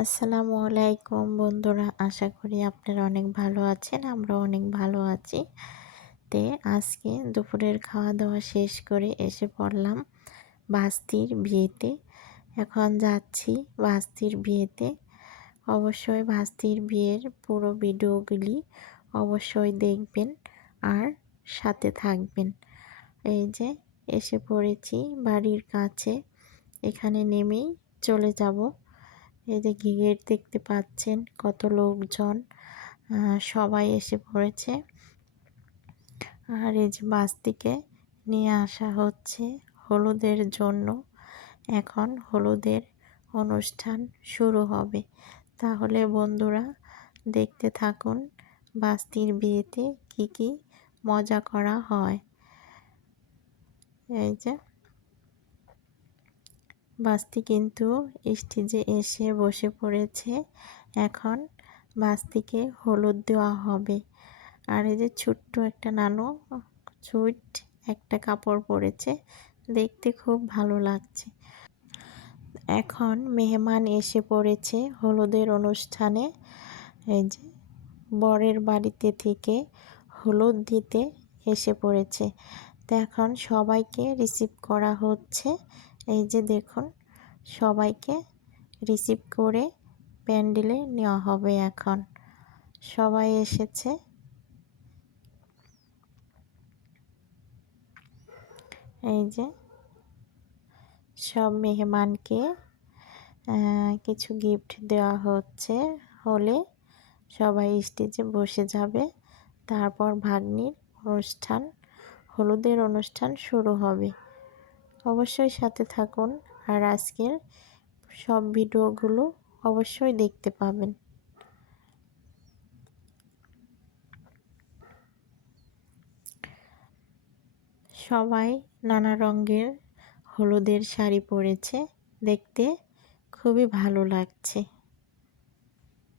আসসালামু আলাইকুম বন্ধুরা, আশা করি আপনারা অনেক ভালো আছেন আমরা অনেক ভালো আছি। তে আজকে দুপুরের খাওয়া দাওয়া শেষ করে এসে পড়লাম বাস্তির বিয়েতে। এখন যাচ্ছি বাস্তির বিয়েতে। অবশ্যই বাস্তির বিয়ের পুরো ভিডিওগুলি অবশ্যই দেখবেন আর সাথে থাকবেন। এই যে এসে পড়েছি বাড়ির কাছে, এখানে নেমেই চলে যাব। এই যে গেট দেখতে পাচ্ছেন কত লোকজন সবাই এসে পড়েছে। আর এই যে বাসটিকে নিয়ে আসা হচ্ছে হলুদের জন্য। এখন হলুদের অনুষ্ঠান শুরু হবে। তাহলে বন্ধুরা, দেখতে থাকুন বাস্তির বিয়েতে কি কি মজা করা হয়। এই যে বাস্তি কিন্তু স্টেজে এসে বসে পড়েছে। এখন বাস্তিকে হলুদ দেওয়া হবে। আর এই যে ছোট্ট একটা নানু চুইট একটা কাপড় পরেছে। দেখতে খুব ভালো লাগছে। এখন মেহমান এসে পড়েছে হলুদের অনুষ্ঠানে। এই যে বরের বাড়িতে থেকে হলুদ দিতে এসে পড়েছে। তো এখন সবাইকে রিসিভ করা হচ্ছে। এই যে দেখুন, সবাইকে রিসিভ করে প্যান্ডেলে নেওয়া হবে এখন। সবাই এসেছে। এই যে সব মেহমানকে কিছু গিফট দেওয়া হচ্ছে। হলে সবাই স্টেজে বসে যাবে। তারপর ভাগ্নির অনুষ্ঠান, হলুদের অনুষ্ঠান শুরু হবে। অবশ্যই সাথে থাকুন আর আজকের সব ভিডিওগুলো অবশ্যই দেখতে পাবেন। সবাই নানা রঙের হলুদের শাড়ি পরেছে, দেখতে খুবই ভালো লাগছে।